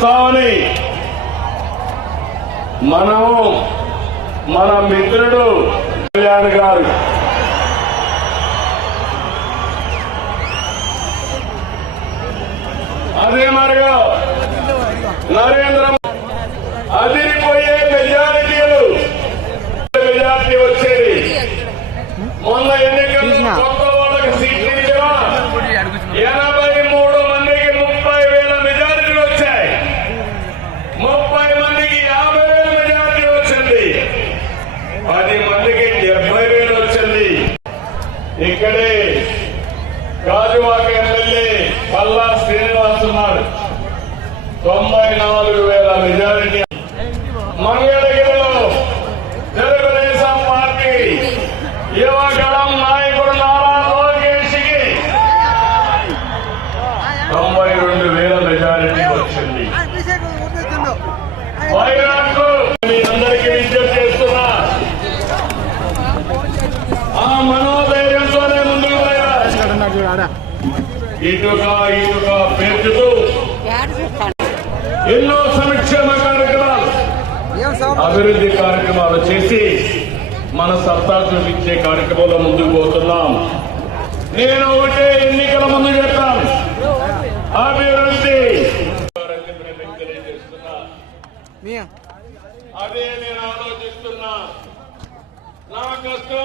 చేస్తామని మన మిత్రుడు కళ్యాణ్ గారు అదే మరిగా నరేంద్ర అదిరిపోయే మెజారిటీ వచ్చేది. మొన్న ఎన్నికల్లో కొత్త వాళ్ళకి సీట్లు ఇచ్చావా 83 మందికి 30,000 మెజారిటీలు వచ్చాయి. 30 మందికి 50,000 మెజారిటీ వచ్చింది. 10 మందికి 70,000 వచ్చింది. ఇక్కడే గాజువాక ఎమ్మెల్యే పల్లా శ్రీనివాస్ ఉన్నాడు. 94,000 మెజారిటీ. మంగళగిరిలో తెలుగుదేశం పార్టీ యువగళం నాయకుడు నారా లోకేష్కి 92,000 మెజారిటీ వచ్చింది. వైరాట్కు మీ అందరికీ విజ్ఞప్తి చేస్తున్నా, ఆ మనోధైర్యంతోనే ముందుకు పోయారు. ఇటుగా పెంచుతూ ఎన్నో సంక్షేమ కార్యక్రమాలు అభివృద్ధి కార్యక్రమాలు చేసి మన సత్తా చూపించే కార్యక్రమంలో ముందుకు పోతున్నాం. నేను ఒకటే ఎన్నికల ముందు చెప్పాను, అభివృద్ధి తెలియజేస్తున్నా. అదే నేను ఆలోచిస్తున్నా. నా కష్టం